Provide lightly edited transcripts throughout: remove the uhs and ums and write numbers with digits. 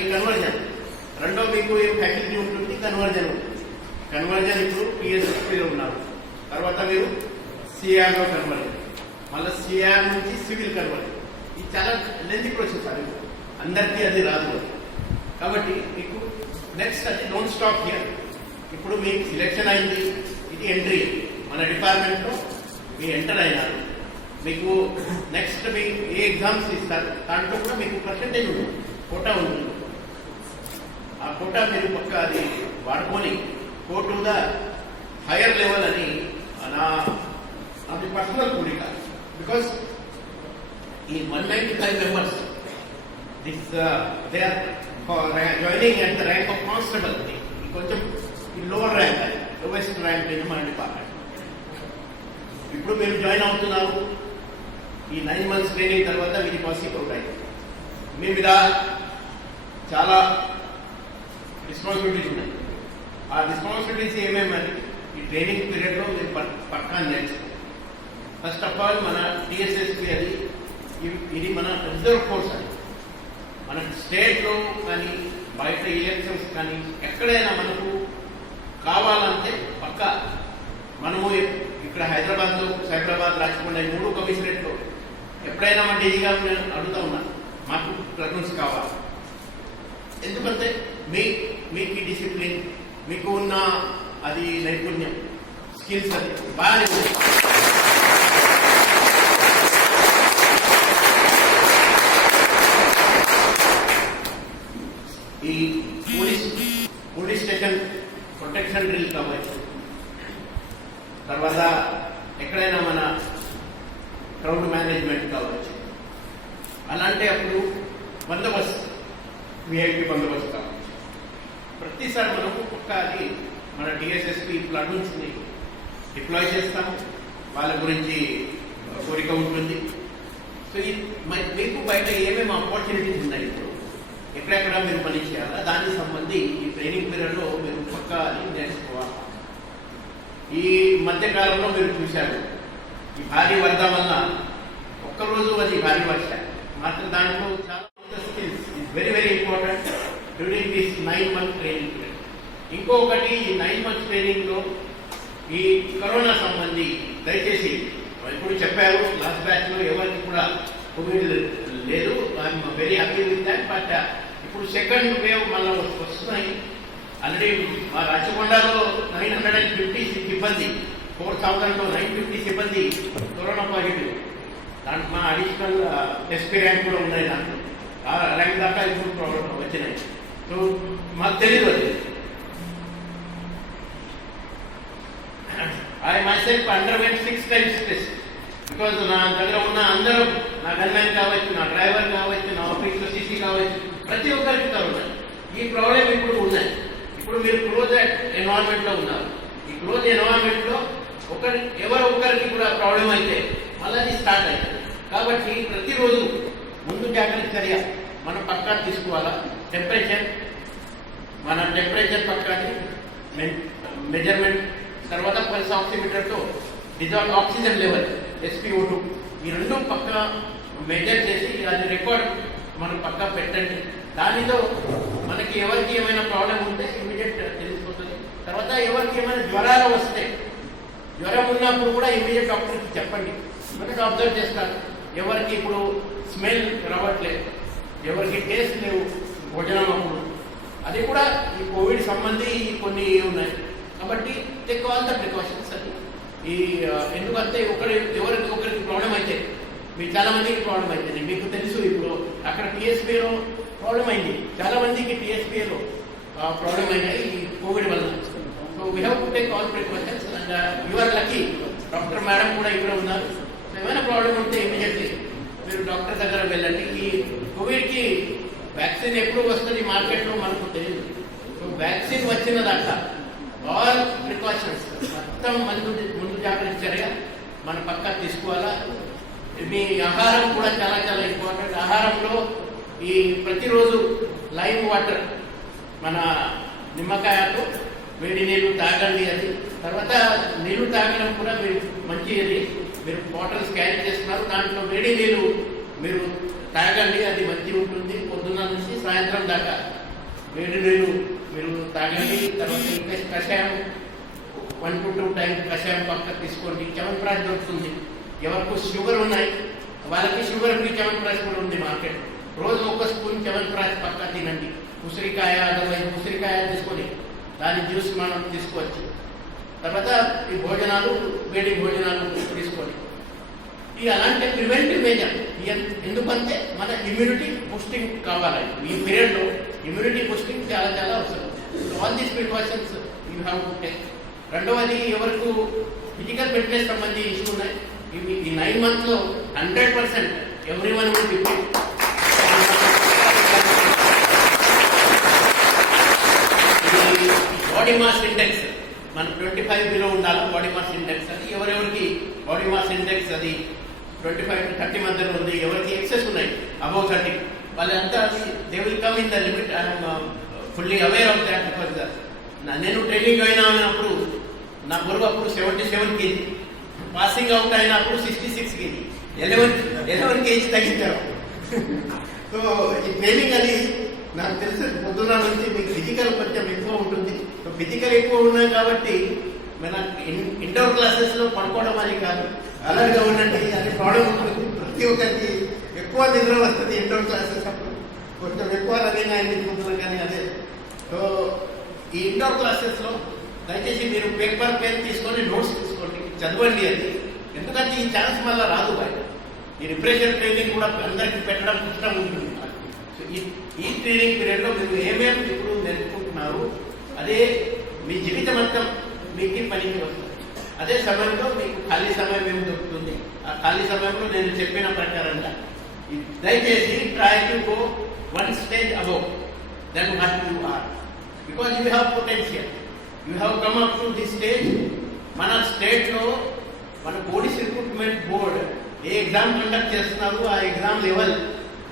ఈ కన్వర్జన్ రెండో మీకు ఫ్యాకల్టీ ఉంటుంది, కన్వర్జన్ ఉంటుంది. కన్వర్జన్ ఇప్పుడు పిఎస్ఎస్పీలో ఉన్నారు, తర్వాత మీరు సిఆర్లో కన్వర్జన్, మళ్ళీ సిఆర్ నుంచి సివిల్ కన్వర్జన్. ఇది చాలా లెంతీ ప్రాసెస్, అది అందరికీ అది రాదు. కాబట్టి మీకు నెక్స్ట్ అది డోంట్ స్టాప్ హియర్. ఇప్పుడు మీకు సెలెక్షన్ అయింది, ఇది ఎంట్రీ మన డిపార్ట్మెంట్లో మీరు ఎంటర్ అయినారు. మీకు నెక్స్ట్ మీ ఏ ఎగ్జామ్స్ ఇస్తారు దాంట్లో కూడా మీకు పర్సెంటేజ్ ఉంటుంది, కోటా ఉంటుంది. ఆ కోటా మీరు పక్క అది వాడుకొని go to the higher level అని అది పర్సనల్ కోరిక. బికాస్ ఈ 195 members this they are joining at the rank of constable. కొంచెం ఈ లోవర్ ర్యాంక్, అది లోవెస్ట్ ర్యాంక్ అని మన డిపార్ట్మెంట్. ఇప్పుడు మీరు జాయిన్ అవుతున్నారు, ఈ 9 months ట్రైనింగ్ తర్వాత వీటి పాసిబుల్ ఉంటాయి. మీ మీద చాలా రెస్పాన్సిబిలిటీస్ ఉన్నాయి. ఆ రెస్పాన్సిబిలిటీస్ ఏమేమని ఈ ట్రైనింగ్ పీరియడ్లో మీరు పక్కా నేర్చుకోండి. ఫస్ట్ ఆఫ్ ఆల్ మన టీఎస్ఎస్పీ అది ఇది మన రిజర్వ్ ఫోర్స్. అది మన స్టేట్లో కానీ బయట ఎలక్షన్స్ కానీ ఎక్కడైనా మనకు కావాలంటే పక్కా మనము ఇక్కడ హైదరాబాద్లో, సైబరాబాద్, రాచకొండ ఈ 3 కమిషనరేట్లో ఎప్పుడైనా మా డీజీగా నేను అడుగుతా ఉన్నాను, మాకు ప్లటూన్స్ కావాలి. ఎందుకంటే మీకు డిసిప్లిన్, మీకు ఉన్న అది నైపుణ్యం, స్కిల్స్ అది బాగానే ఉంది. ఈ పోలీస్ స్టేషన్ ప్రొటెక్షన్ డ్రిల్ కావచ్చు, తర్వాత ఎక్కడైనా మన క్రౌడ్ మేనేజ్మెంట్ కావచ్చు. అలాంటి అప్పుడు బందోబస్తు, విఐపి బందోబస్తు కావచ్చు. ప్రతిసారి మనము ఒక్క అది మన టీఎస్ఎస్పీ ప్లాటూన్స్ని డిప్లాయ్ చేస్తాము, వాళ్ళ గురించి కోరిక ఉంటుంది. సో మీకు బయట ఏమేమి ఆపర్చునిటీస్ ఉన్నాయి, ఇప్పుడు ఎక్కడెక్కడ మీరు పని చేయాలా, దానికి సంబంధి ఈ ట్రైనింగ్ పీరియడ్లో మీరు పక్కా అది నేర్చుకోవాలి. ఈ మధ్యకాలంలో మీరు చూశారు, ఈ భారీ వరద వల్ల ఒక్కరోజు అది భారీ వర్ష మాత్రం దాంట్లో చాలా skills is very very important during this 9 month training period. ఇంకొకటి ఈ 9 month ట్రైనింగ్లో ఈ కరోనా సంబంధి దయచేసి ఇప్పుడు చెప్పారు లాస్ట్ బ్యాచ్లో ఎవరికి కూడా కోవిడ్ లేదు, I'm very happy with that. But ఇప్పుడు సెకండ్ వేవ్ మళ్ళీ వస్తున్నాయి. ఆల్రెడీ మా రాచకొండలో 950 సిబ్బంది, 4000లో 950 సిబ్బంది కరోనా పాజిటివ్. దాంట్లో మా అడిషనల్ ఎస్పీ ర్యాంక్ కూడా ఉన్నాయి, దాంట్లో ఆ ర్యాంక్ దాకా ఇప్పుడు ప్రాబ్లం వచ్చినాయి. సో మాకు తెలియదు అది. I myself underwent 6 times test because నా దగ్గర ఉన్న అందరూ, నా గన్మెన్ కావచ్చు, నా డ్రైవర్ కావచ్చు, నా ఆఫీస్లో సీసీ కావచ్చు, ప్రతి ఒక్కరికి కరోనా. ఈ ప్రాబ్లం ఇప్పుడు ఉన్నాయి. ఇప్పుడు మీరు క్లోజ్ ఎన్వైరాన్మెంట్లో ఉన్నారు. ఈ క్లోజ్ ఎన్వైరాన్మెంట్లో ఎవరో ఒకరికి కూడా ప్రాబ్లం అయితే మళ్ళీ అది స్టార్ట్ అవుతుంది. కాబట్టి ప్రతిరోజు ముందు జాగ్రత్త చర్య మనం పక్కా తీసుకోవాలా. మన టెంపరేచర్ పక్కాని మెజర్మెంట్, తర్వాత పల్స్ ఆక్సిమీటర్తో డిజాల్వ్ ఆక్సిజన్ లెవెల్ SpO2 ఈ 2 పక్కా మెజర్ చేసి అది రికార్డ్ మనం పక్కా పెట్టండి. దానిలో మనకి ఎవరికి ఏమైనా ప్రాబ్లం ఉంటే ఇమీడియట్ తెలిసిపోతుంది. తర్వాత ఎవరికి ఏమైనా జ్వరాలు వస్తే, జ్వరం ఉన్నప్పుడు కూడా ఇమీడియట్ డాక్టర్కి చెప్పండి. మనకి అబ్జర్వ్ చేస్తారు, ఎవరికి ఇప్పుడు స్మెల్ రావట్లేదు, ఎవరికి టేస్ట్ లేవు భోజనం అప్పుడు, అది కూడా ఈ కోవిడ్ సంబంధి కొన్ని ఉన్నాయి. కాబట్టి టేక్ ఆల్ ద ప్రికాషన్స్ అని. ఈ ఎందుకంటే ఎవరికి ఒకరికి ప్రాబ్లం అయితే మీకు చాలా మందికి ప్రాబ్లం అవుతుంది. మీకు తెలుసు ఇప్పుడు అక్కడ టీఎస్పీలో ప్రాబ్లం అయింది, చాలా మందికి టీఎస్పీలో ప్రాబ్లం అయినాయి ఈ కోవిడ్ వల్ల. So we have to take all precautions and you are lucky doctor madam కూడా ఇక్కడ ఉన్నారు. సో ఏమైనా ప్రాబ్లం ఉంటే ఇమీడియట్లీ మీరు డాక్టర్ దగ్గర వెళ్ళండి. ఈ కోవిడ్కి వ్యాక్సిన్ ఎప్పుడు వస్తుంది మార్కెట్లో మనకు తెలియదు. సో వ్యాక్సిన్ వచ్చిన దాకా ఆల్ ప్రికాషన్స్ మొత్తం ముందు జాగ్రత్త చర్య మన పక్కా తీసుకోవాలా. మీ ఆహారం కూడా చాలా చాలా ఇంపార్టెంట్. ఆహారంలో ఈ ప్రతిరోజు లైమ్ వాటర్, మన నిమ్మకాయతో వేడి నీళ్ళు తాగండి. అది తర్వాత నీళ్లు తాగడం కూడా మీరు మంచిది. మీరు బాటిల్స్ క్యారీ చేస్తున్నారు, దాంట్లో వేడి నీళ్ళు మీరు తాగండి, అది మంచిగా ఉంటుంది. పొద్దున్న నుంచి సాయంత్రం దాకా వేడి నీళ్ళు మీరు తాగండి. తర్వాత ఇంకా కషాయం 1 to 2 టైమ్స్ కషాయం పక్క తీసుకోండి. చ్యవన్ప్రాష్ దొరుకుతుంది. ఎవరికి షుగర్ ఉన్నాయి వాళ్ళకి షుగర్ ఫ్రీ చ్యవన్ప్రాష్ కూడా ఉంది మార్కెట్. రోజు 1 స్పూన్ చ్యవన్ప్రాష్ పక్క తినండి. ఉసిరికాయ, అదర్వైజ్ ఉసిరికాయ తీసుకొని దాని జ్యూస్ మనం తీసుకోవచ్చు. తర్వాత ఈ భోజనాలు, వేడి భోజనాలు తీసుకోండి. ఈ అలాంటి ప్రివెంటివ్ మేజర్. ఎందుకంటే మన ఇమ్యూనిటీ బూస్టింగ్ కావాలి. ఈ పీరియడ్లో ఇమ్యూనిటీ బూస్టింగ్ చాలా చాలా అవసరం. All these precautions you have to take. రెండవది, ఎవరికి ఫిజికల్ ఫిట్నెస్ సంబంధించి ఇష్యూ ఉన్నాయి. ఈ 9 months లో 100% everyone will be fit. Body mass index మన 25 బిలో ఉండాలి. బాడీ మాస్ ఇండెక్స్ అది ఎవరెవరికి బాడీ మాస్ ఇండెక్స్ అది 25 to 30 మధ్యలో ఉంది. ఎవరికి ఎక్సెస్ ఉన్నాయి అబౌవ్ 30 వాళ్ళంతా they will come in the limit. I'm fully aware of that. Because నేను ట్రైనింగ్ అయినప్పుడు నా బరువు అప్పుడు 77 kg, పాసింగ్ అవుట్ అయినప్పుడు 66 kg, 11 kg తగ్గించారు. సో ఈ ట్రైనింగ్ అది నాకు తెలిసి పొద్దున్న నుంచి మీకు ఫిజికల్ కొంచెం ఎక్కువ ఉంటుంది. ఫిజికల్ ఎక్కువ ఉన్నాయి కాబట్టి మన ఇండోర్ క్లాసెస్ లో పడుకోవడం అని కాదు, అలర్ట్గా ఉండండి. అది ప్రాబ్లం ఉంటుంది. ప్రతి ఒక్కరికి ఎక్కువ నిద్ర వస్తుంది ఇండోర్ క్లాసెస్ అప్పుడు. కొంచెం ఎక్కువ రన్నింగ్ అయింది పొద్దున కానీ అదే. సో ఈ ఇండోర్ క్లాసెస్ లో దయచేసి మీరు పేపర్ పెన్ తీసుకొని నోట్స్ తీసుకోండి, చదవండి. అది ఎందుకంటే ఈ ఛాన్స్ వల్ల రాదు బయట. ఈ రిఫ్రెషర్ ట్రైనింగ్ కూడా అందరికి పెట్టడం కష్టం ఉంటుంది. సో ఈ ట్రైనింగ్ పీరియడ్లో మీరు ఏమేమి ఇప్పుడు నేర్చుకుంటున్నారు అదే మీ జీవితం అంతా మీకు పనికి వస్తుంది. అదే సమయంలో మీకు ఖాళీ సమయం ఏమి దొరుకుతుంది. ఆ ఖాళీ సమయంలో నేను చెప్పిన ప్రకారంగా దయచేసి try to go 1 stage above than what you are, because you have potential. You have come up to this stage. మన స్టేట్లో మన పోలీస్ రిక్రూట్మెంట్ బోర్డ్ ఏ ఎగ్జామ్ కండక్ట్ చేస్తున్నారు ఆ ఎగ్జామ్ లెవెల్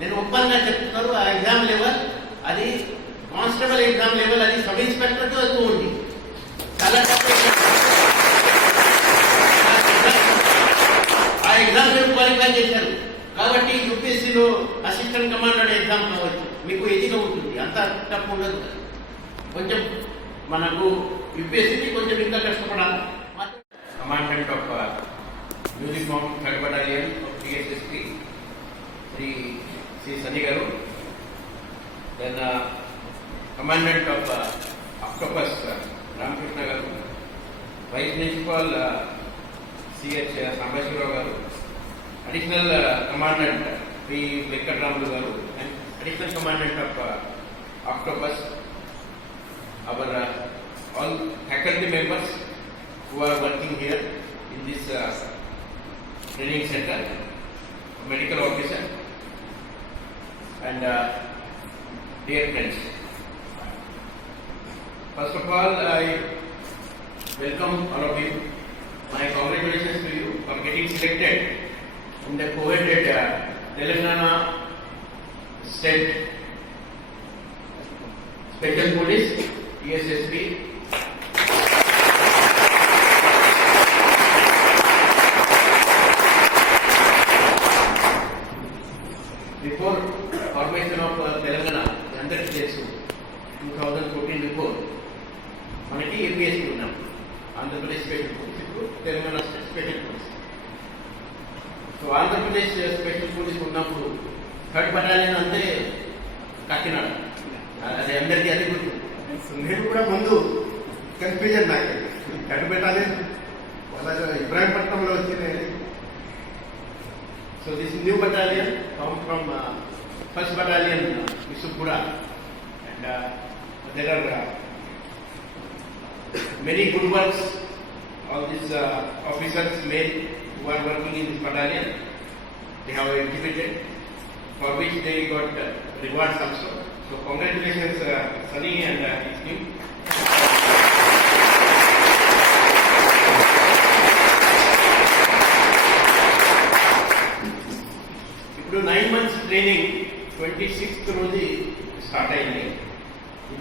నేను ఓపెన్గా చెప్తున్నారు. ఆ ఎగ్జామ్ లెవెల్ అది కానిస్టేబుల్ ఎగ్జామ్ లెవెల్ అది సబ్ ఇన్స్పెక్టర్తో ఎక్కువ ఉంది. చాలా ఆ ఎగ్జామ్ మీరు క్వాలిఫై చేశారు కాబట్టి యూపీఎస్సీలో అసిస్టెంట్ కమాండర్ ఎగ్జామ్ కావచ్చు, మీకు ఈజీగా ఉంటుంది. అంత టఫ్ ఉండదు. కొంచెం మనకు యూపీఎస్సీకి కొంచెం ఇంకా కష్టపడాలి. Commandant of uniform 3rd Battalion of TSSP Shri Sunny గారు. Then commandant of Octopus Ramakrishna గారు. వైస్ ప్రిన్సిపాల్ సిహెచ్ సాంబశివరావు గారు. అడిషనల్ కమాండెంట్ పి వెంకటరాములు గారు. And additional commandant of Octopus. Our all faculty members who are working here in this training center, medical officer and dear friends. First of all, I welcome all of you. My congratulations to you for getting selected in the coveted Telangana State Special Police ESSP. Before formation of Telangana, అందరికీ తెలుసు 2014 before మనకి APSC ఉన్నాం, Andhra Pradesh special police, ఇప్పుడు Telangana special police. So Andhra Pradesh special police ఉన్నప్పుడు 3rd Battalion అంటే కాకినాడ, అది అందరికీ అది గుర్తు. నేను కూడా ముందు కన్ఫ్యూజన్ నాకు 3rd Battalion వాళ్ళ ఇబ్రాహీంపట్నంలో వచ్చింది. So this new battalion come from 1st Battalion, Misupura, and there are many good works. All these officers made who are working in this battalion, they have exhibited, for which they got rewards also. So congratulations, Sunny and his team. ఇప్పుడు 9 months training 26th రోజు start అయింది.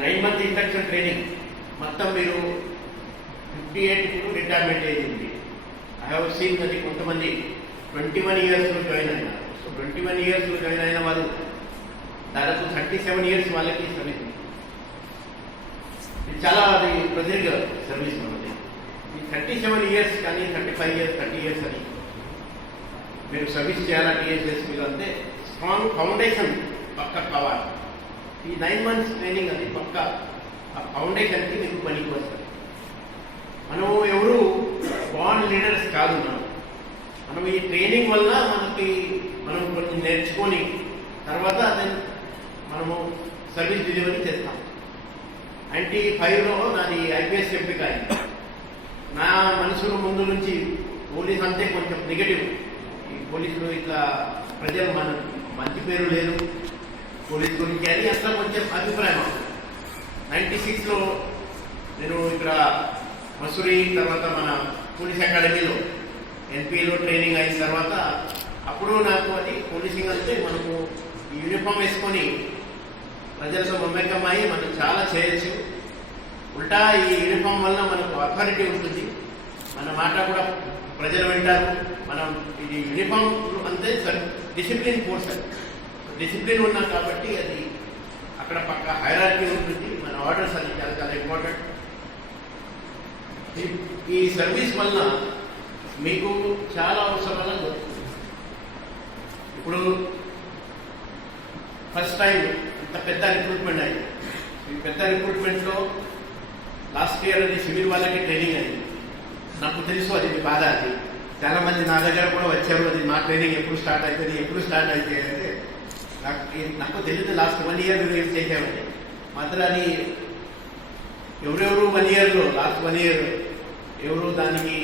9 month induction training మొత్తం మీరు 58 retirement age ఉంది. I have seen అది కొంతమంది 21 years join అయినారు. So 21 ఇయర్స్లో జాయిన్ అయిన వారు దాదాపు 37 ఇయర్స్ వాళ్ళకి సర్వీస్. ఇది చాలా అది ప్రజెంట్ సర్వీస్ మనది. ఈ 37 ఇయర్స్ కానీ 35 ఇయర్స్ 30 ఇయర్స్ అని మీరు సర్వీస్ చేయాలా టీఎస్ఎస్ మీరు అంటే స్ట్రాంగ్ ఫౌండేషన్ పక్క కావాలి. ఈ 9 months ట్రైనింగ్ అది పక్క ఆ ఫౌండేషన్కి మీకు పనికి వస్తుంది. మనం ఎవరు బాండ్ లీడర్స్ కాదు. మనం ఈ ట్రైనింగ్ వల్ల మనం కొన్ని నేర్చుకొని తర్వాత మనము సర్వీస్ డెలివరీ చేస్తాం. 95లో నాది ఐపీఎస్ ఎంపిక అయింది. నా మనసులో ముందు నుంచి పోలీస్ అంటే కొంచెం నెగటివ్. ఈ పోలీసులు ఇట్లా ప్రజలు మంచి పేరు లేదు పోలీస్ గురించి అని అట్లా కొంచెం అభిప్రాయం. 96లో నేను ఇక్కడ మసూరి తర్వాత మన పోలీస్ అకాడమీలో ఎన్పీలో ట్రైనింగ్ అయిన తర్వాత అప్పుడు నాకు అది పోలీసింగ్ అంటే మనకు యూనిఫామ్ వేసుకొని ప్రజలతో మమేకం అయ్యి మనం చాలా చేయొచ్చు. ఉల్టా ఈ యూనిఫామ్ వల్ల మనకు అథారిటీ ఉంటుంది, మన మాట కూడా ప్రజలు వింటారు. మనం ఇది యూనిఫామ్ అంతే డిసిప్లిన్ ఫోర్స్ అది. డిసిప్లిన్ ఉన్నాం కాబట్టి అది అక్కడ పక్క హైరార్కీ ఉంటుంది. మన ఆర్డర్స్ అది చాలా చాలా ఇంపార్టెంట్. ఈ సర్వీస్ వల్ల మీకు చాలా అవసరాలు దొరుకుతుంది. ఇప్పుడు ఫస్ట్ టైం ఇంత పెద్ద రిక్రూట్మెంట్ అయింది. ఈ పెద్ద రిక్రూట్మెంట్లో లాస్ట్ ఇయర్ అది సివిల్ వాళ్ళకి ట్రైనింగ్ అయింది. నాకు తెలుసు అది మీ బాధ. అది చాలా మంది నా దగ్గర కూడా వచ్చారు. అది మా ట్రైనింగ్ ఎప్పుడు స్టార్ట్ అవుతుంది అంటే నాకు తెలియదు. లాస్ట్ 1 year ఏం చేసామండి మాత్రం అది ఎవరెవరు 1 yearలో లాస్ట్ 1 year ఎవరు దానికి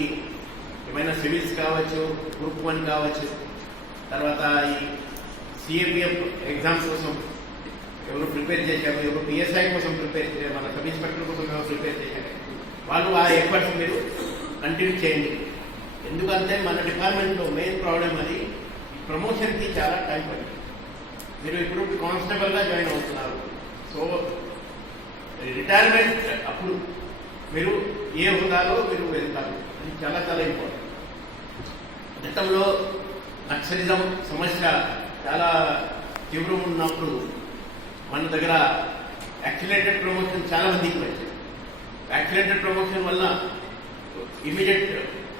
ఏమైనా సివిల్స్ కావచ్చు, గ్రూప్ 1 కావచ్చు, తర్వాత ఈ సిఏపిఎఫ్ ఎగ్జామ్స్ కోసం ఎవరు ప్రిపేర్ చేశారు, ఎవరు పిఎస్ఐ కోసం ప్రిపేర్ చేశారు, మన సబ్ ఇన్స్పెక్టర్ కోసం ఎవరు ప్రిపేర్ చేశారు, వాళ్ళు ఆ ఎఫర్ట్స్ మీరు కంటిన్యూ చేయండి. ఎందుకంటే మన డిపార్ట్మెంట్లో మెయిన్ ప్రాబ్లం అది ప్రమోషన్కి చాలా టైం పడుతుంది. మీరు ఇప్పుడు కానిస్టేబుల్గా జాయిన్ అవుతున్నారు. సో రిటైర్మెంట్ అప్పుడు మీరు ఏ హోదాలో మీరు వెళ్తారు అది చాలా చాలా ఇంపార్టెంట్. గతంలో నక్సలిజం సమస్య చాలా తీవ్రం ఉన్నప్పుడు మన దగ్గర యాక్సిలేటెడ్ ప్రమోషన్ చాలా మందికి వచ్చాయి. యాక్సిలేటెడ్ ప్రమోషన్ వల్ల ఇమీడియట్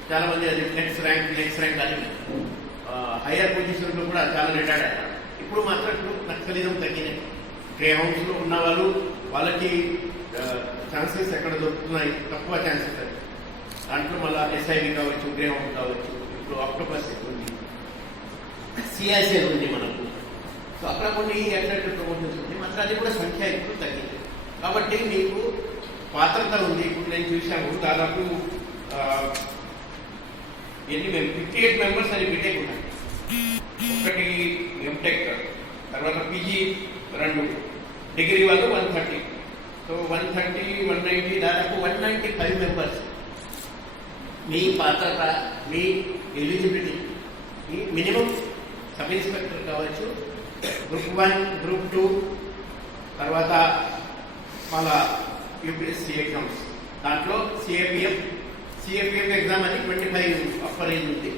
చాలా మంది అది నెక్స్ట్ ర్యాంక్ అని హైయర్ పొజిషన్లో కూడా చాలా రిటైర్డ్ అయ్యారు. ఇప్పుడు మాత్రం నక్సలిజం తగ్గినాయి. గ్రే హౌస్లో ఉన్న వాళ్ళకి ఛాన్సెస్ ఎక్కడ దొరుకుతున్నాయి, తక్కువ ఛాన్సెస్ అది. దాంట్లో మళ్ళీ ఎస్ఐవి కావచ్చు, గ్రే హౌస్ కావచ్చు, ఇప్పుడు ఆక్టోపస్ ఉంది, సిఐసిఎల్ ఉంది మనకు. సో అక్కడ కొన్ని అట్రాక్టివ్ ప్రమోషన్స్ ఉంది. మాత్రం అది కూడా సంఖ్య ఇప్పుడు తగ్గింది. కాబట్టి మీకు పాత్రత ఉంది. ఇప్పుడు నేను చూశాను దాదాపు మేము 58 members అని బీటెక్ ఉన్నాయి. ఒకటి ఎంటెక్, తర్వాత పీజీ 2, డిగ్రీ వాళ్ళు 130. సో 130, 190 దాదాపు 195 members. మీ పాత్రత, మీ ఎలిజిబిలిటీ, మీ మినిమం సబ్ ఇన్స్పెక్టర్ కావచ్చు, గ్రూప్ 1, గ్రూప్ 2, తర్వాత మళ్ళా యూపీఎస్సీ ఎగ్జామ్స్. దాంట్లో సిఏపిఎఫ్ ఎగ్జామ్ అని 25 అప్పర్ ఏజ్ ఉంది.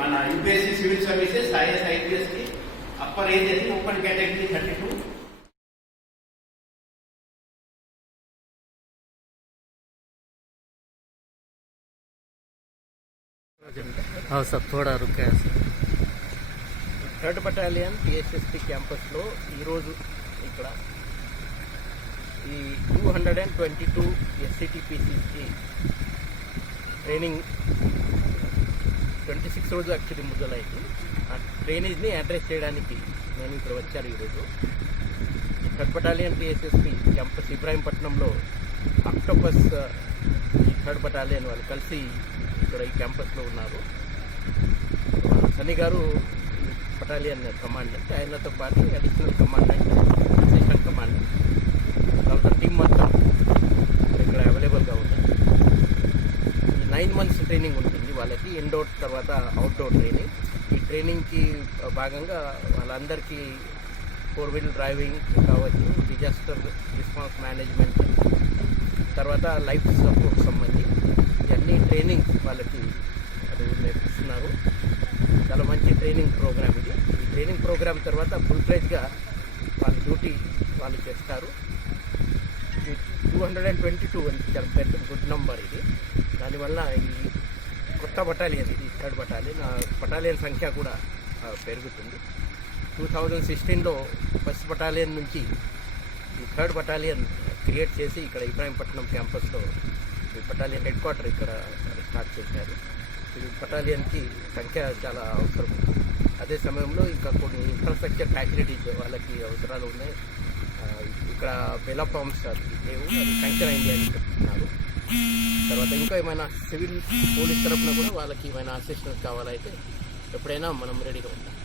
మన యూపీఎస్సీ సివిల్ సర్వీసెస్ ఐఎస్ ఐపీఎస్కి అప్పర్ ఏజ్ అని ఓపెన్ కేటగిరీ 32. हाँ सर थोड़ा रुका है सर. 3rd Battalion టీఎస్ఎస్పీ క్యాంపస్లో ఈరోజు ఇక్కడ ఈ 222 ఎస్సీటీపీసీకి ట్రైనింగ్ 26 రోజు యాక్చువల్లీ మొదలైంది. ఆ ట్రైనింగ్ని అడ్రస్ చేయడానికి నేను ఇక్కడ వచ్చాను ఈరోజు. ఈ 3rd Battalion టీఎస్ఎస్పీ క్యాంపస్ ఇబ్రాహీంపట్నంలో ఆక్టోపస్ ఈ 3rd Battalion వాళ్ళు కలిసి ఇక్కడ ఈ క్యాంపస్లో ఉన్నారు. సన్నీ గారు బటాలియన్ కమాండెంట్, ఆయనతో పాటు అడిషనల్ కమాండెంట్, సెషన్ కమాండెంట్, తర్వాత టీం మొత్తం ఇక్కడ అవైలబుల్గా ఉంది. ఈ 9 months ట్రైనింగ్ ఉంటుంది వాళ్ళకి, ఇండోర్ తర్వాత అవుట్డోర్ ట్రైనింగ్. ఈ ట్రైనింగ్కి భాగంగా వాళ్ళందరికీ 4-wheel డ్రైవింగ్ కావచ్చు, డిజాస్టర్ రెస్పాన్స్ మేనేజ్మెంట్, తర్వాత లైఫ్ సపోర్ట్ సంబంధించి ఇవన్నీ ట్రైనింగ్ వాళ్ళకి అది నేర్పిస్తున్నారు. చాలా మంచి ట్రైనింగ్ ప్రోగ్రామ్ ఇది. ఈ ట్రైనింగ్ ప్రోగ్రామ్ తర్వాత ఫుల్ ఫ్లెజ్గా వాళ్ళ డ్యూటీ వాళ్ళు చేస్తారు. 222 అని చాలా పెద్ద గుడ్ నంబర్ ఇది. దానివల్ల ఈ కొత్త బటాలియన్ ఇది 3rd బటాలియన్, బటాలియన్ సంఖ్య కూడా పెరుగుతుంది. 2016లో 1st బటాలియన్ నుంచి ఈ 3rd బటాలియన్ క్రియేట్ చేసి ఇక్కడ ఇబ్రాహీంపట్నం క్యాంపస్లో ఈ బటాలియన్ హెడ్ క్వార్టర్ ఇక్కడ స్టార్ట్ చేశారు. ఈ బటాలియన్కి సంఖ్య చాలా అవసరం. అదే సమయంలో ఇంకా కొన్ని ఇన్ఫ్రాస్ట్రక్చర్ ఫ్యాసిలిటీస్ వాళ్ళకి అవసరాలు ఉన్నాయి. ఇక్కడ బెలా ఫార్మ్స్ లేవు, అది సంఖ్య అయింది అని చెప్తున్నారు. తర్వాత ఇంకా ఏమైనా సివిల్ పోలీస్ తరఫున కూడా వాళ్ళకి ఏమైనా అసిస్టెన్స్ కావాలైతే ఎప్పుడైనా మనం రెడీగా ఉంటాం.